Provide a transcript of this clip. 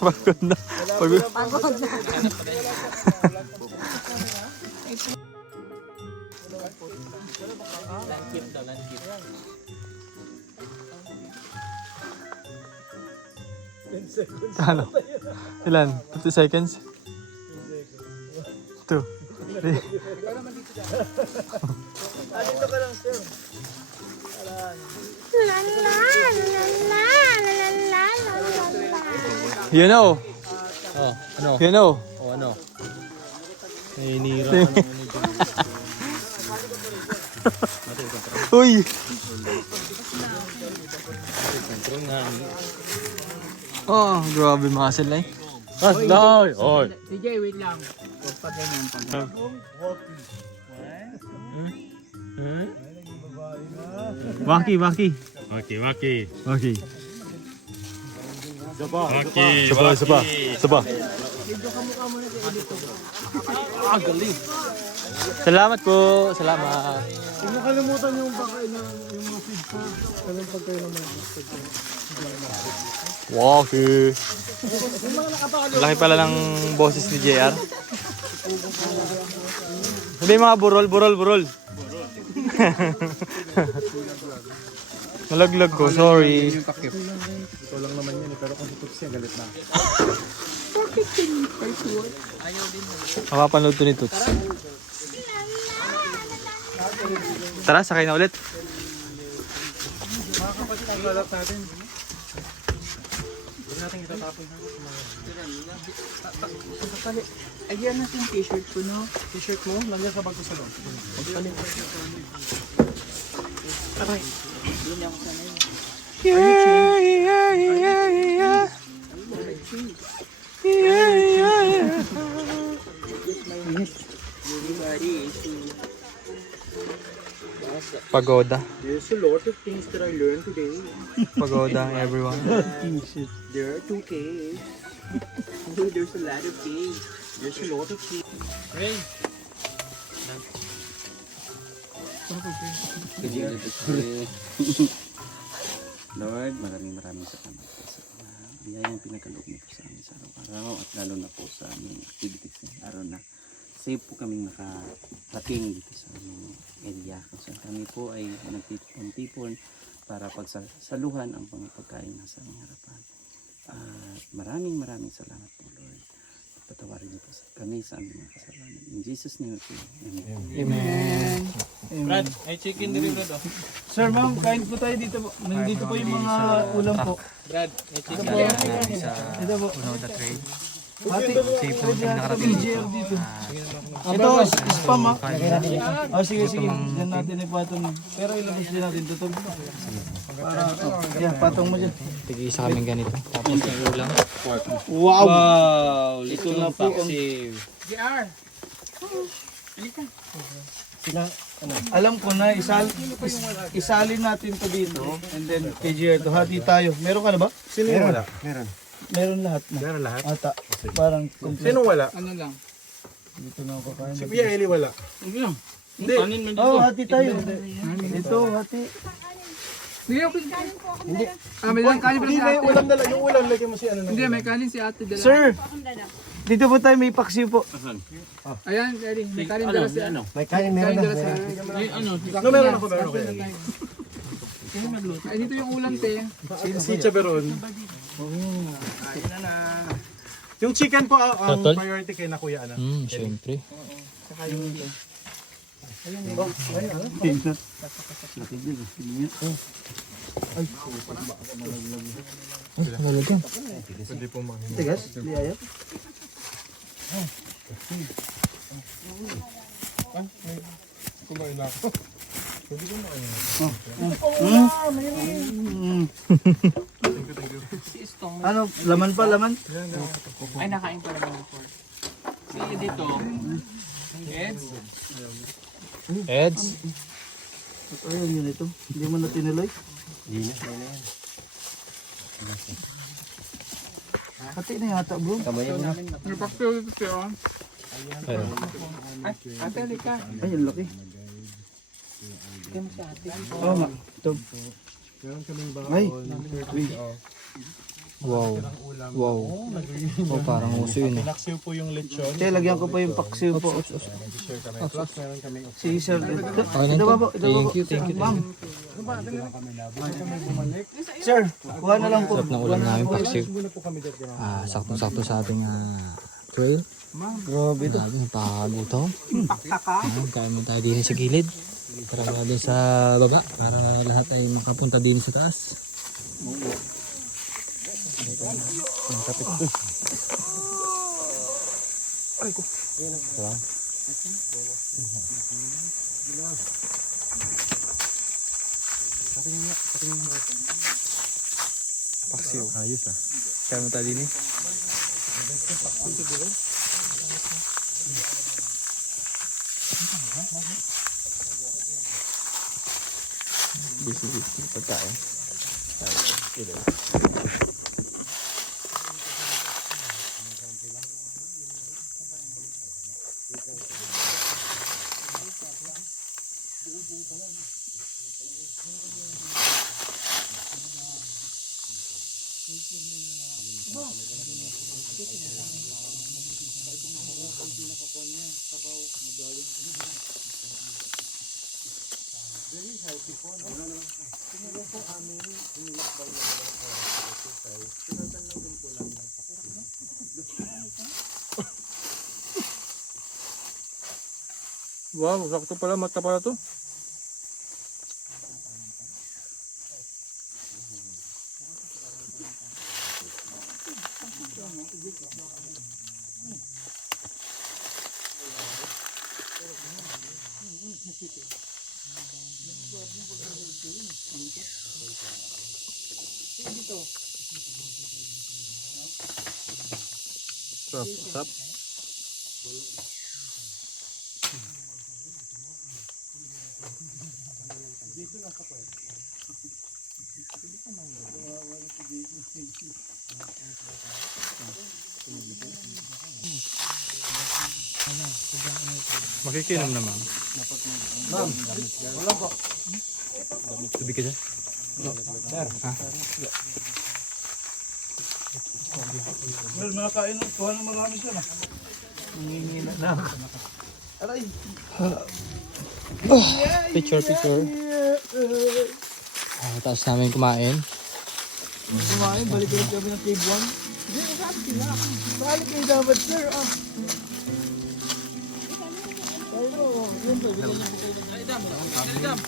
Pagod na. Pagod. Pagod na. Landkip daw, landkip. Ano? Ilan? 50 seconds? 2, 3. Dito ka lang, sir. You know. Oh, ano? You know. Oh, ano? Nainira ka naman ito. Uy! Control nga. Oh, grabe mga sila eh. Aslay! Oy! CJ, wait lang. Huwag pa ganyan pag. Waki, waki. Waki, waki. Waki. Waki, Saba. Ah, galing. Salamat po. Salamat. Huwag nakalimutan yung baka yung mga feed pa. Kalang pagkayo naman. Waki. Laki pala ng boses ni JR. Hindi mga burol. Nalaglag ko, sorry. Ito lang naman yun, pero kung tutok siya, galit na. Makapanood to ni Toots. Tara, sakay na ulit. Mga kapatid, ang galat natin. Huwag natin itatapon na. Ayan natin yung t-shirt ko, no? T-shirt mo, nandiyan sa bag ko sa loob. Aray. Hindi niya ako sanay. Pagoda. There's a lot of things that I learned today. Pagoda, everyone. There are 2 caves. There's a lot of things. There's a lot of things. Ray! Lord, maraming salamat po sa biyayang pinagkaloob niyo po sa amin sa araw-araw at lalo na po sa aming activities ng araw na safe po kaming nakarating dito sa aming area kung saan kami po ay nagtitipon para pagsaluhan ang mga pagkain na sa aming harapan. Maraming salamat po, Lord. Patawarin niyo po kami sa aming mga kasalanan. In Jesus' name we pray. Amen. Amen. Brad, ay chicken din Brad oh. Sir, ma'am, kain po tayo dito po. Nandito po yung mga ulam po. Brad, ay chicken. Ito po. Hati, Safe naman kami nakarating dito. PGR dito. Ito, spam ha. Oh, sige. Diyan natin ipatong. Pero ilabas din natin. Tutog. Para, yan, patong mo dyan. Tig-isa kaming ganito. Tapos yung ulam. Wow! Wow, ito na po ang Alam ko na, isalin natin to dito. And then, PGR to. Hati tayo. Meron ka na ba? Sino yung wala? Meron. Meron lahat na. Meron lahat? Ata. Parang complete. Sino wala? Ano lang? Dito na ako kakain. Si Kuya Eli wala. Hindi. Hindi. Kanin man dito. Oh, hati tayo. Ito, hati. Hindi ako. Hindi. May lang kanin pala si Hindi, ate. ulam dala. Yung ulam, lagyan mo si ano. Hindi, may kanin si ate dala. Sir! Dito po tayo, may paksiw po. Ayan, Daddy. May kanin dala si ate. May kanin, Kanin dala si ate. No, meron ako. Ay, dito yung ulam, te. Si Chaberon. Yung chicken po, ang Totol? priority kay na Kuya Ana. Syempre. Nalagyan. Pwede po mga Tigas, di ayaw. kumain na ako. Ano, laman pa, laman? Ay, nakain pala ng pork. Si dito. Eds. Eds. Ayaw nyo nito. Hindi mo na tinuloy. Hati na yata, bro. May pakpil dito siya. Ay, ate, halika. Ay, ang laki. Oo nga. Ito. Meron kaming baon. Ay. Wow. Wow. Oh, parang uso yun eh. Pinaksiw po yung lechon. Te, lagyan ko pa yung paksiw po. Share kami. Plus meron kami Si Sir. Okay na Ito ba to. po? Ito ba po? Thank you. Ma'am. Sir, kuha na lang po. Sarap ng ulam namin, paksiw. muna po kami dyan. Saktong-sakto sa ating trail. Grabe ito. Grabe, napakagutom. Kain mo tayo din sa gilid. Tara muna din sa baba para lahat ay makapunta din sa taas. Ang kapit to. Ay ko. Diba? Paksiw. Ayos ah. Kaya mo tayo din eh. Busy pagkain. Wow, sakto pala, mata pala to. Sarap. Makikinom naman. Ma'am, wala po. Tubig ka dyan? Well, makakain ng kuha ng marami siya na. Nangingina na. Aray. Picture. Tapos namin kumain. Kumain, balik ulit kami ng Cave 1. Hindi, sabi na. Balik kayo dapat, sir. Dam.